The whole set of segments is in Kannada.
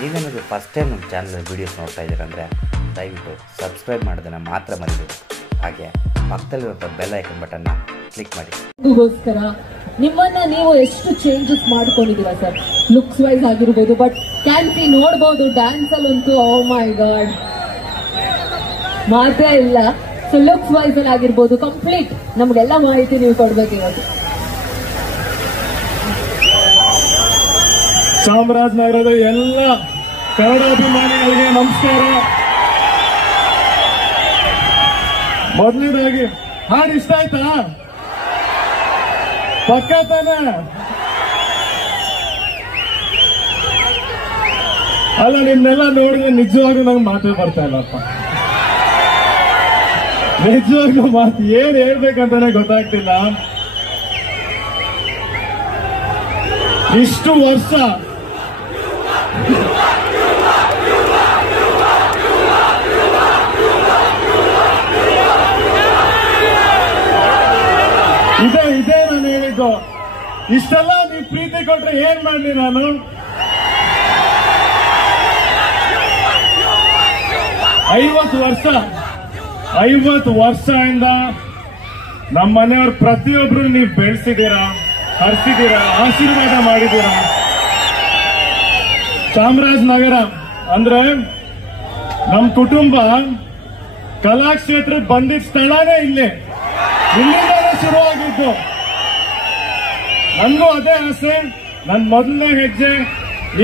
ನೀವೇನಾದರೂ ಫಸ್ಟ್ ಟೈಮ್ ನಮ್ಮ ಚಾನಲ್ ವೀಡಿಯೋಸ್ ನೋಡ್ತಾ ಇದ್ದೀರಂದರೆ ದಯವಿಟ್ಟು ಸಬ್ಸ್ಕ್ರೈಬ್ ಮಾಡೋದನ್ನು ಮಾತ್ರ ಮರಿಬೇಡಿ. ಹಾಗೆ ಪಕ್ಕದಲ್ಲಿರುವಂಥ ಬೆಲ್ ಐಕನ್ ಬಟನ್ನ ಕ್ಲಿಕ್ ಮಾಡಿ. ಗೋಸ್ಕರ ನಿಮ್ಮನ್ನ ನೀವು ಎಷ್ಟು ಚೇಂಜಸ್ ಮಾಡ್ಕೊಂಡಿದ್ದೀರಾ ಸರ್, ಲುಕ್ಸ್ ವೈಸ್ ಆಗಿರ್ಬೋದು, ಬಟ್ ಕ್ಯಾನ್ಸಿ ನೋಡ್ಬೋದು ಡ್ಯಾನ್ಸ್ ಅಲ್ಲಂತೂ ಓ ಮೈ ಗಾಡ್ ಮಾತ್ರ ಇಲ್ಲ. ಸೊ ಲುಕ್ಸ್ ವೈಸ್ ಅಲ್ಲಿ ಆಗಿರ್ಬೋದು ಕಂಪ್ಲೀಟ್ ನಮ್ಗೆಲ್ಲ ಮಾಹಿತಿ ನೀವು ಕೊಡ್ಬೇಕು ಇವತ್ತು. ಚಾಮರಾಜನಗರದ ಎಲ್ಲ ಕನ್ನಡ ಅಭಿಮಾನಿಗಳಿಗೆ ನಮಸ್ಕಾರ. ಮೊದಲನೇದಾಗಿ ಹಾಡು ಇಷ್ಟ ಆಯ್ತಾ? ಪಕ್ಕ ತಾನೆ? ಅಲ್ಲ, ನಿಮ್ನೆಲ್ಲ ನೋಡಿದ್ರೆ ನಿಜವಾಗ್ಲೂ ನಂಗೆ ಮಾತೇ ಬರ್ತಾ ಇಲ್ಲಪ್ಪ. ನಿಜವಾಗ್ಲೂ ಮಾತು ಏನ್ ಹೇಳ್ಬೇಕಂತಾನೆ ಗೊತ್ತಾಗ್ತಿಲ್ಲ. ಇಷ್ಟು ವರ್ಷ ಇದೇ ನಾನು ಹೇಳಿದ್ದು. ಇಷ್ಟೆಲ್ಲ ನೀವು ಪ್ರೀತಿ ಕೊಟ್ರೆ ಏನ್ ಮಾಡ್ಲಿ ನಾನು? ಐವತ್ತು ವರ್ಷದಿಂದ ನಮ್ಮ ಮನೆಯವ್ರ ಪ್ರತಿಯೊಬ್ರು ನೀವು ಬೆಳೆಸಿದ್ದೀರಾ, ಹರಿಸಿದ್ದೀರಾ, ಆಶೀರ್ವಾದ ಮಾಡಿದ್ದೀರಾ. ಚಾಮರಾಜನಗರ ಅಂದ್ರೆ ನಮ್ ಕುಟುಂಬ ಕಲಾಕ್ಷೇತ್ರಕ್ಕೆ ಬಂದಿದ್ದ ಸ್ಥಳನೇ ಇಲ್ಲಿಂದಾನೇ ಶುರುವಾಗಿದ್ದು. ನನ್ಗೂ ಅದೇ ಆಸೆ. ನನ್ನ ಮೊದಲನೇ ಹೆಜ್ಜೆ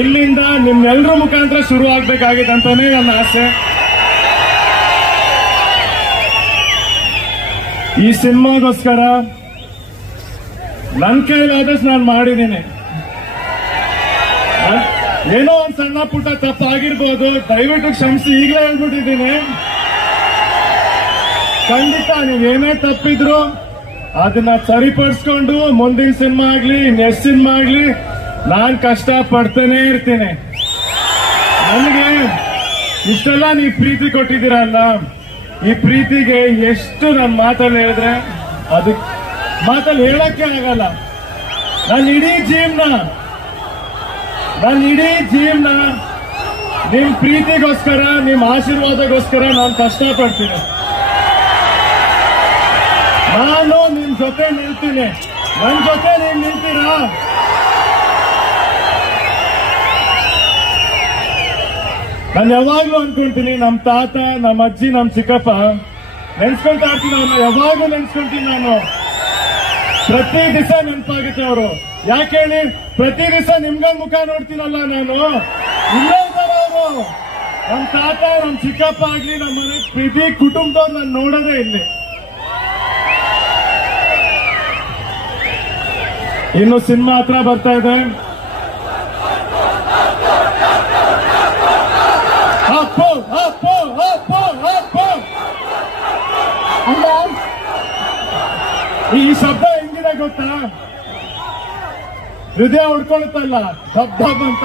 ಇಲ್ಲಿಂದ ನಿಮ್ಮೆಲ್ಲರ ಮುಖಾಂತರ ಶುರು ಆಗ್ಬೇಕಾಗಿದೆ ಅಂತಾನೆ ನನ್ನ ಆಸೆ. ಈ ಸಿನಿಮಾಗೋಸ್ಕರ ನನ್ನ ಕೈಲಾದಷ್ಟು ನಾನು ಮಾಡಿದ್ದೀನಿ. ಏನೋ ಒಂದು ಸಣ್ಣ ಪುಟ್ಟ ತಪ್ಪಾಗಿರ್ಬೋದು, ದಯವಿಟ್ಟು ಕ್ಷಮಿಸಿ ಈಗಲೇ ಹೇಳ್ಬಿಟ್ಟಿದ್ದೀನಿ. ಖಂಡಿತ ನೀವೇನೇ ತಪ್ಪಿದ್ರು ಅದನ್ನ ಸರಿಪಡಿಸ್ಕೊಂಡು ಮುಂದಿನ ಸಿನಿಮಾ ಆಗ್ಲಿ ನೆಕ್ಸ್ಟ್ ಸಿನಿಮಾ ಆಗ್ಲಿ ನಾನ್ ಕಷ್ಟ ಪಡ್ತಾನೆ ಇರ್ತೀನಿ. ನನಗೆ ಇಷ್ಟೆಲ್ಲ ನೀವು ಪ್ರೀತಿ ಕೊಟ್ಟಿದ್ದೀರಲ್ಲ, ಈ ಪ್ರೀತಿಗೆ ಎಷ್ಟು ನನ್ನ ಮಾತಲ್ಲಿ ಹೇಳಿದ್ರೆ ಅದಕ್ಕೆ ಮಾತಲ್ಲಿ ಹೇಳಕ್ಕೆ ಆಗಲ್ಲ. ನನ್ನ ಇಡೀ ಜೀವನ ನಿಮ್ ಪ್ರೀತಿಗೋಸ್ಕರ, ನಿಮ್ ಆಶೀರ್ವಾದಗೋಸ್ಕರ ನಾನು ಕಷ್ಟಪಡ್ತೀನಿ. ನಾನು ನಿಮ್ ಜೊತೆ ನಿಲ್ತೀನಿ. ನನ್ ಜೊತೆ ನೀವು ನಿಲ್ತೀರಾ? ನಾನು ಯಾವಾಗ್ಲೂ ಅನ್ಕೊಂತೀನಿ, ನಮ್ ತಾತ, ನಮ್ಮ ಅಜ್ಜಿ, ನಮ್ ಚಿಕ್ಕಪ್ಪ ನೆನ್ಸ್ಕೊಂತಾ ಇರ್ತೀನಿ. ಅವ್ರನ್ನ ಯಾವಾಗ್ಲೂ ನೆನ್ಸ್ಕೊಂತೀನಿ ನಾನು. ಪ್ರತಿ ದಿವಸ ನೆನಪಾಗುತ್ತೆ ಅವರು. ಯಾಕೆ ಹೇಳಿ? ಪ್ರತಿ ದಿವಸ ನಿಮ್ಗಳ ಮುಖ ನೋಡ್ತೀನಲ್ಲ ನಾನು. ಇಲ್ಲೇ ಇದ್ದಾರೆ ಅವರು. ನಮ್ ತಾತ, ನಮ್ ಚಿಕ್ಕಪ್ಪ ಆಗ್ಲಿ, ನಮ್ಮ ಮನೆ ಪ್ರತಿ ಕುಟುಂಬದವ್ರು ನಾನು ನೋಡೋದೇ ಇಲ್ಲಿ. ಇನ್ನು ಸಿನಿಮಾ ಹತ್ರ ಬರ್ತಾ ಇದೆ. ಈ ಶಬ್ದ ಹೆಂಗಿದೆ ಗೊತ್ತಾ? ಹೃದಯ ಹೊಡ್ಕೊಳುತ್ತಲ್ಲ, ಡಬ್ ಡಬ್ ಅಂತ.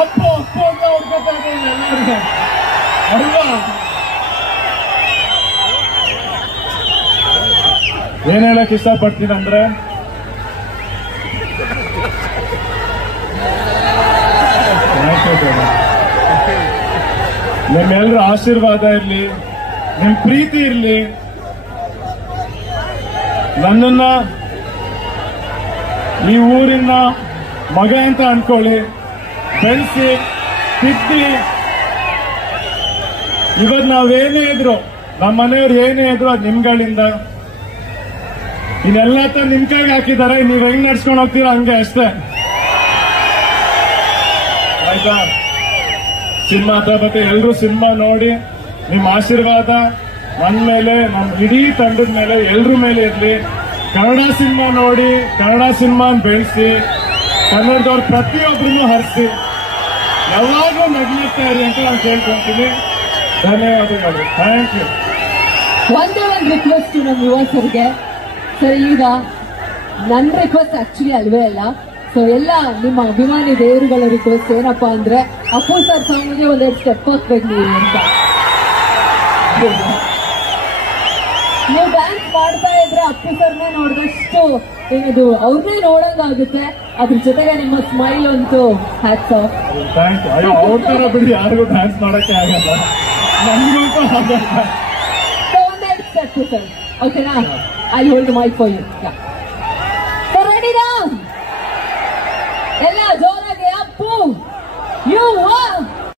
ಅಪ್ಪು ಅಪ್ಪು ಅಂತ ಹೊಡ್ಕೊತಾ ಇದೆ ಎಲ್ಲರಿಗೆ ಅಲ್ವಾ? ಏನ್ ಹೇಳಕ್ ಇಷ್ಟಪಡ್ತೀನಿ ಅಂದ್ರೆ, ನಿಮ್ಮೆಲ್ಲರ ಆಶೀರ್ವಾದ ಇರ್ಲಿ, ನಿಮ್ ಪ್ರೀತಿ ಇರ್ಲಿ. ನನ್ನನ್ನ ಈ ಊರಿನ ಮಗ ಅಂತ ಅನ್ಕೊಳ್ಳಿ, ಬೆಳೆಸಿ ತಿದ್ದಿ. ಇವತ್ತು ನಾವೇನೇ ಇದ್ರು, ನಮ್ಮ ಮನೆಯವ್ರು ಏನೇ ಇದ್ರು ಅದು ನಿಮ್ಗಳಿಂದ. ಇನ್ನೆಲ್ಲ ನಿಮ್ ಕೈಗೆ ಹಾಕಿದ್ದಾರೆ. ನೀವ್ ಹೆಂಗ್ ನಡ್ಸ್ಕೊಂಡು ಹೋಗ್ತೀರಾ ಹಂಗೆ ಅಷ್ಟೇ, ಆಯ್ತಾ? ಸಿನಿಮಾ ಹತ್ರ ಮತ್ತೆ ಎಲ್ರು ಸಿನಿಮಾ ನೋಡಿ ನಿಮ್ ಆಶೀರ್ವಾದ ನನ್ನ ಮೇಲೆ, ನಮ್ಮ ಇಡೀ ತಂಡದ ಮೇಲೆ, ಎಲ್ರ ಮೇಲೆ ಇರ್ಲಿ. ಕನ್ನಡ ಸಿನಿಮಾ ನೋಡಿ, ಕನ್ನಡ ಸಿನಿಮಾ ಬೆಳೆಸಿ, ಕನ್ನಡದವ್ರ ಪ್ರತಿಯೊಬ್ಬರನ್ನು ಹರಿಸಿ, ಯಾವಾಗಲೂ ನಗ್ಲಿರ್ತಾ ಇರಿ ಅಂತ ನಾನು ಕೇಳ್ಕೊಂತೀನಿ. ಧನ್ಯವಾದಗಳು. Thank you. ಒಂದೇ ಒಂದು ರಿಕ್ವೆಸ್ಟ್ ನಮ್ಮ ಯುವಕರಿಗೆ ಸರ್. ಈಗ ನನ್ನ ರಿಕ್ವೆಸ್ಟ್ ಆಕ್ಚುಲಿ ಅಲ್ವೇ ಅಲ್ಲ. ಸೊ ಎಲ್ಲ ನಿಮ್ಮ ಅಭಿಮಾನಿ ದೇವರುಗಳ ರಿಕ್ವೆಸ್ಟ್ ಏನಪ್ಪಾ ಅಂದ್ರೆ, ಅಪ್ಪು ಸರ್ ಸಾಂಗ್ಗೆ ಒಂದೆರಡು ಸ್ಟೆಪ್ ಹಾಕ್ಬೇಕು ನೀವು ಅಂತ. ನೀವು ಡ್ಯಾನ್ಸ್ ಮಾಡ್ತಾ ಅಂದ್ರೆ ಅಪ್ಪು ಸರ್ನೇ ನೋಡಿದಷ್ಟು ಏನದು ಅವ್ರನ್ನೇ ನೋಡಂಗಾಗುತ್ತೆ. ಅದ್ರ ಜೊತೆಗೆ ನಿಮ್ಮ ಸ್ಮೈಲ್ ಅಂತೂ ಹ್ಯಾಟ್ಸ್ ಆಫ್. ಥ್ಯಾಂಕ್ಸ್. ಅಯ್ಯೋ ಅವ್ರ ತರ ಬಿಡಿ ಯಾರಿಗೂ ಡ್ಯಾನ್ಸ್ ಮಾಡಕ್ಕೆ ಆಗಲ್ಲ, ನಮ್ಗಂತೂ ಆಗಲ್ಲ. ಒಂದೆರಡು ಸ್ಟೆಪ್ ಸರ್, ಓಕೆನಾ? I hold the mic for you. Sir ರೆಡಿನಾ? ಎಲ್ಲ ಜೋರಾಗಿ ಅಪ್ಪು ಯು